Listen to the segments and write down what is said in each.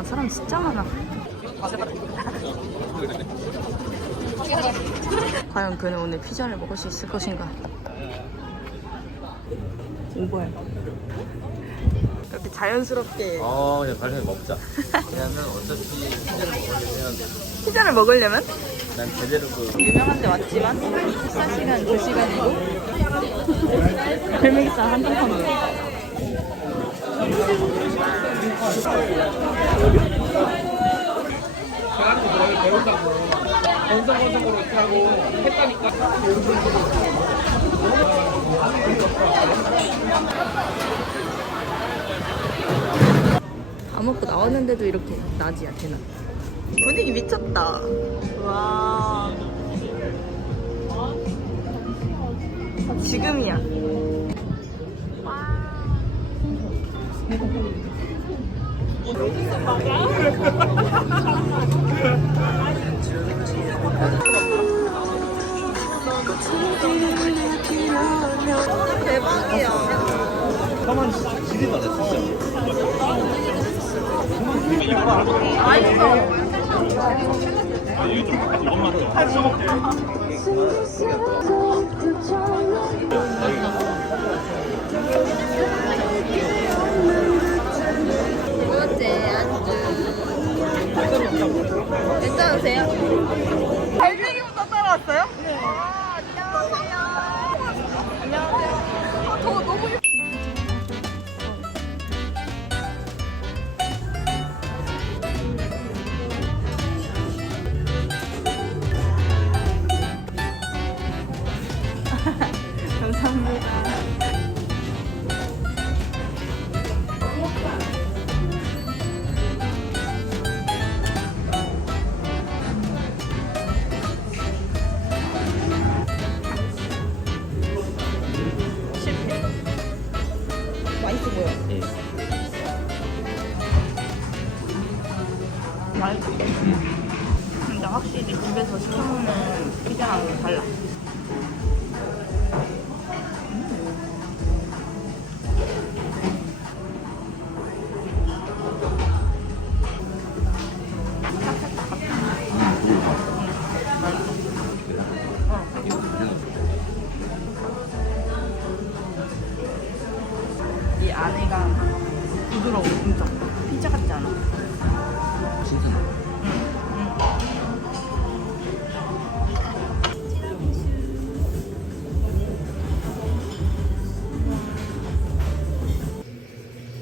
와, 사람 진짜 많아. 과연 그는 오늘 피자를 먹을 수 있을 것인가? 오버야. 이렇게 자연스럽게 그냥 발견 먹자. 왜냐면 어차피 피자를 먹으려면 난 제대로 유명한 데 왔지만 24시간 2시간이고 별미기사 한정판으로. 건성건성으로 이렇게 하고 했다니까. 다 먹고 나왔는데도 이렇게 낮이야, 되나? 분위기 미쳤다. 와. 지금이야. 대박이야. 가만 지리만 진짜. 괜찮으세요? 갈매기부터 따라왔어요? 네. 안녕하세요. 안녕하세요. 저 너무 예뻐. 감사합니다. 실패. 맛있어 보여. 맛있어. 근데 확실히 집에서 시켜먹는 피자랑 달라. 이 안에가 부드러워, 진짜. 피자 같지 않아? 진짜.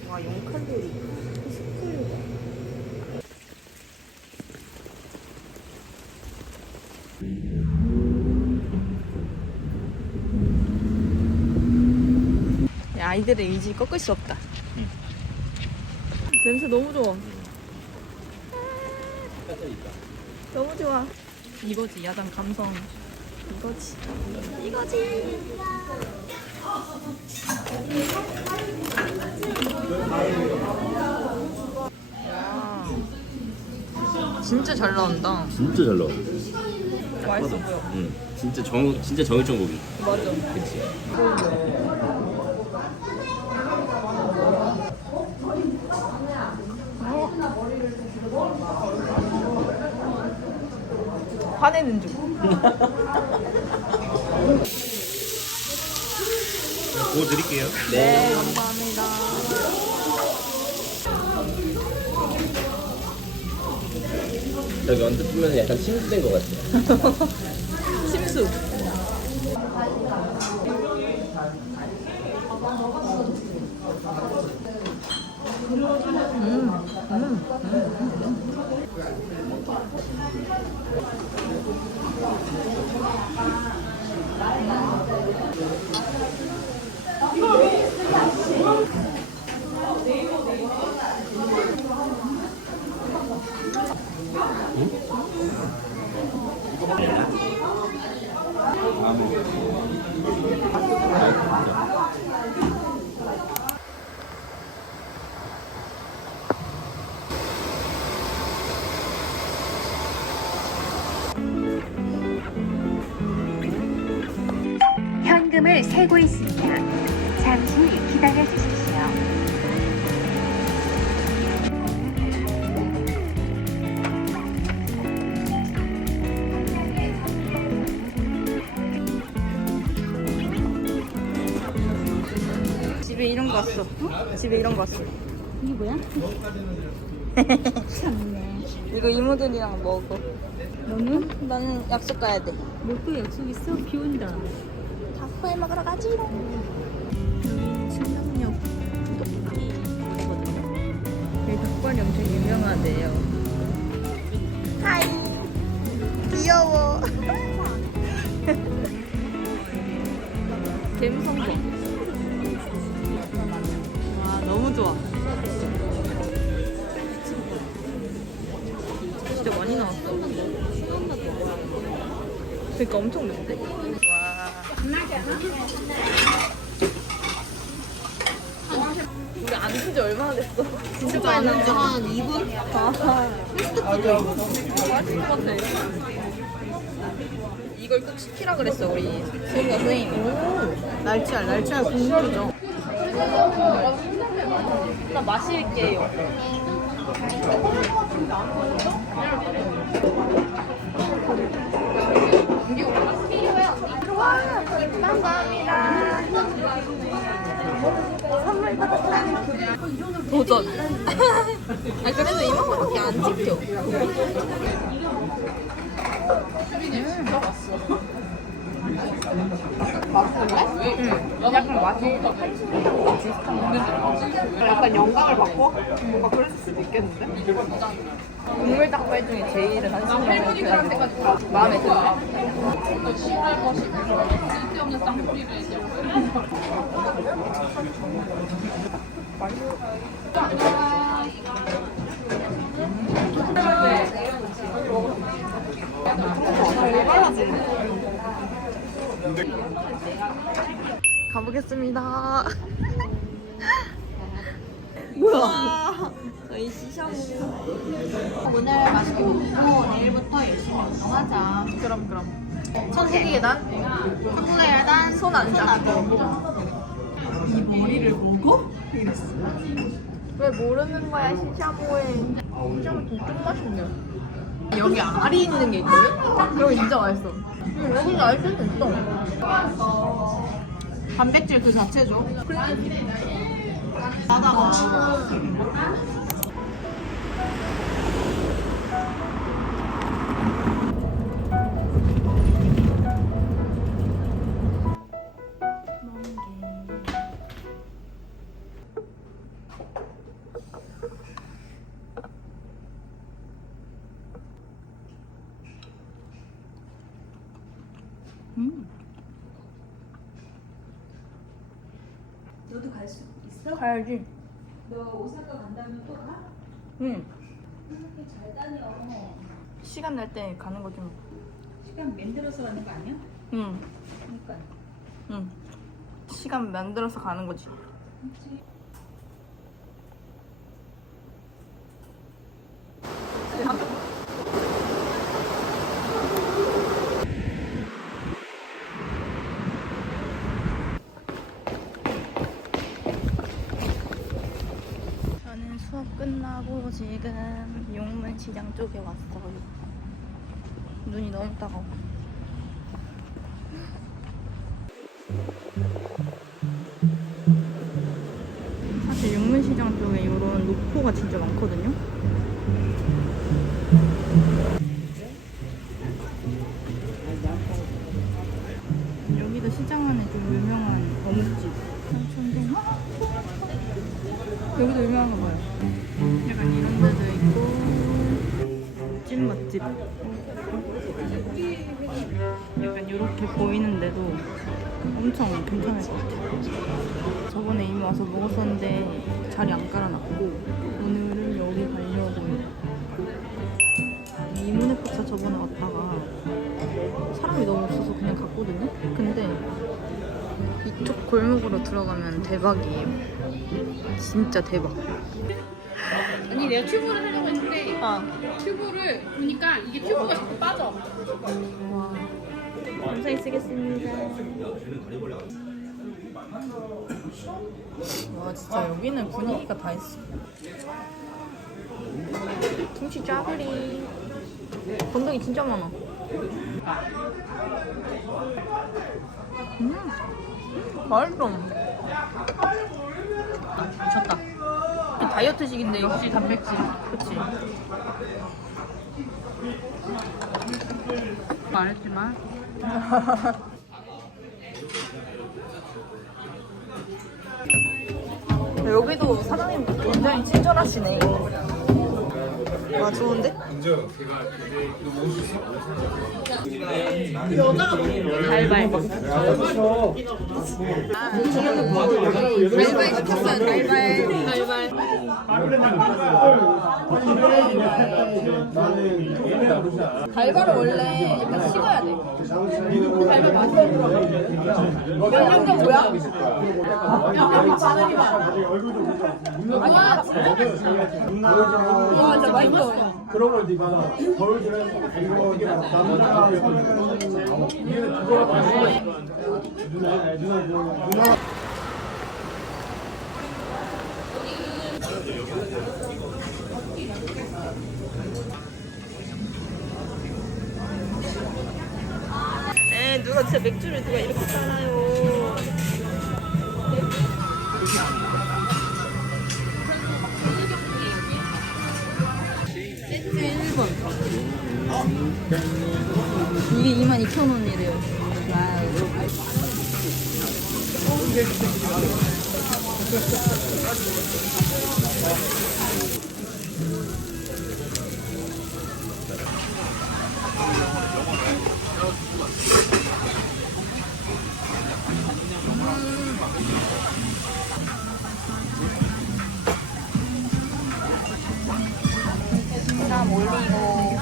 와, 0칼로리. 스쿨이다. 아이들의 의지 꺾을 수 없다. 냄새 너무 좋아. 너무 좋아. 이거지, 야단 감성. 이거지. 이거지. 와. 진짜 잘 나온다. 진짜 잘 나와. 맛있어 보여. 응. 진짜 정일정 고기. 맞아. 그치. 화내는 중. 구워드릴게요. 네, 감사합니다. 여기 언뜻 보면 약간 침수된 것 같아. 침수. 현금을 세고 있습니다. 잠시 기다려 주십시오. 왔어. 집에 이런 거 왔어. 이게 뭐야? 참네. 이거 이모들이랑 먹어. 너는? 나는 약속 가야 돼. 뭘또 약속 있어? 비 온다. 닭발 먹으러 가지롱. 여기는 충남역 떡볶이거든요. 여기 닭발이 엄청 유명하대요. 하이. 귀여워. 갬성도. 와 너무 좋아. 진짜 많이 나왔어. 그러니까 엄청 맵대. 와. 우리 앉은 지 얼마나 됐어? 진짜 앉은 지 한 2분? 아, 맛있을 것 같아. 이걸 꼭 시키라 그랬어, 우리 수영가 선생님이. 날치알 국물이죠. 나 마실게요. 감사합니다. 선물 받았다. 도전. 아 그래도 이만큼밖에 안 지켜. 약간 맛이 약간 영감을 받고 뭔가 그럴 수도 있겠는데? 국물 닭발 중에 제일 한심이라고 생각해. 마음에 드네. 가보겠습니다. 뭐야? 저희 시샤모. 오늘 맛있게 먹고 내일부터 열심히 운동하자. 그럼. 천국의 계단? 한국의 계단 손 안 잡고. 이 머리를 먹어? 이랬어. 왜 모르는 거야 시샤모에. 시샤모 진짜 맛있네. 여기 알이 있는 게 있거든? 여기 진짜 맛있어. 여기는 알 수도 있어. 단백질 그 자체죠. 나다가 너도 갈 수 있어? 가야지. 너 오사카 간다면 또 가? 응. 이렇게 잘 다녀. 시간 날 때 가는 거지 뭐. 시간 만들어서 가는 거 아니야? 응. 그러니까. 응. 시간 만들어서 가는 거지. 그렇지. 저는 수업 끝나고 지금 용문시장 쪽에 왔어요. 눈이 너무 따가워. 사실 용문시장 쪽에 이런 노포가 진짜 많거든요. 여기도 시장 안에 좀 유명한 어묵집. 삼촌동. 여기도 유명한 거 봐요. 약간 이런 데도 있고 찐맛집. 약간 이렇게 보이는데도 엄청 괜찮을 것 같아요. 저번에 이미 와서 먹었었는데 자리 안 깔아놨고 오늘은 여기 가려고요. 이문해박사 저번에 왔다가 사람이 너무 없어서 그냥 갔거든요. 근데 이쪽 골목으로 들어가면 대박이에요. 진짜 대박. 아니 내가 튜브를 하려고 했는데 아, 튜브를 보니까 이게 튜브가 자꾸 빠져. 와. 감사히 쓰겠습니다. 와, 진짜 여기는 분위기가 다 있어. 김치 짜글이. 건더기 진짜 많아. 맛있어. 미쳤다. 다이어트식인데 역시 단백질. 그치? 말했지만. 여기도 사장님 굉장히 친절하시네. 와, 좋은데? 갈발. 갈발 시켰어요. 갈발. 갈발은 원래 약간 식어야 돼. 갈발 맛있어. 양념장 뭐야? 양념장 와, 진짜 맛있어. 그런 걸 네가 거울 들어서 이거 이게 남자가 얘는 그거랑 다시 누나 누가 진짜 맥주를 누가 이렇게 따라요. 세트 1번. 이게 22,000원이래요. 와우. 참 올리고.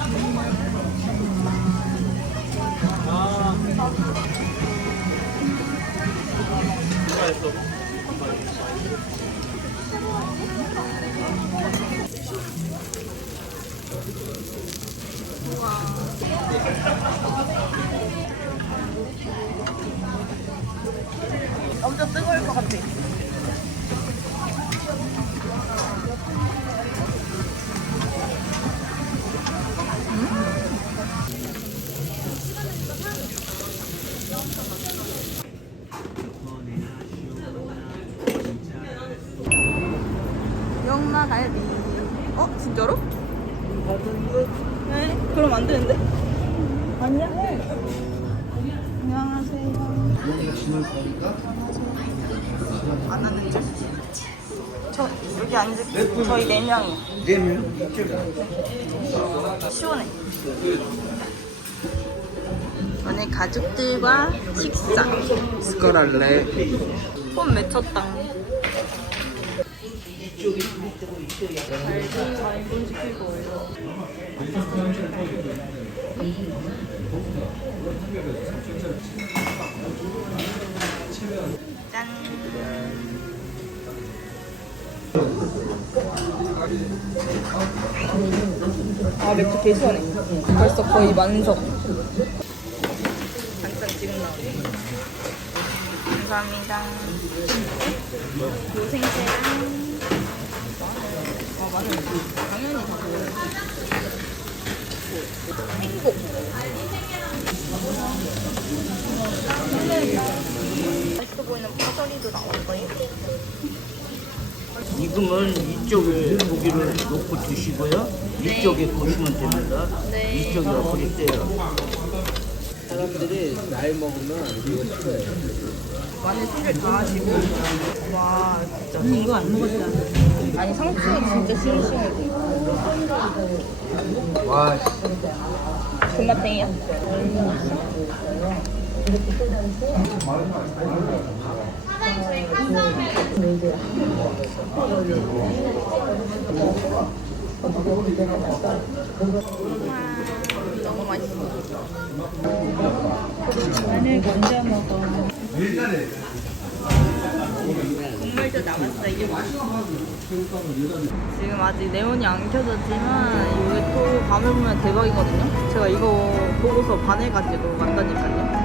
엄청 뜨거울 것 같아. 영마갈비. 어? 진짜로? 네? 그럼 안 되는데? 아니야? 안녕하세요. 안 왔는지? 저 여기 앉을게요. 저희 4명이요. 4명? 시원해. 오늘 가족들과 식사. 스컬할래? 폰 맺혔다. 갈비 4인분 시킬 거예요. 짠. 아, 맥주 개 시원해. 벌써 거의 만석. 반찬 지금 나오네. 감사합니다. 요생채랑. 아, 맞아요. 당연히 다 좋아요. 행복. 맛있어 보이는 파절이도 나왔어요. 익으면 이쪽에 고기를 놓고 드시고요. 이쪽에 보시면 됩니다. 네. 이쪽에 엎을 때요. 사람들이 나이 먹으면 이거 싫어해요. 마늘 소리를 다 하시고. 와, 진짜. 이거 안 먹어도 안 돼. 아니, 상추가 진짜 싱싱하고. 와, 존맛탱이야? 너무 맛있어. 마늘 건져 먹어. 국물도 남았어요. 지금 아직 네온이 안 켜졌지만 이게 또 밤에 보면 대박이거든요. 제가 이거 보고서 반해가지고 왔다니까요.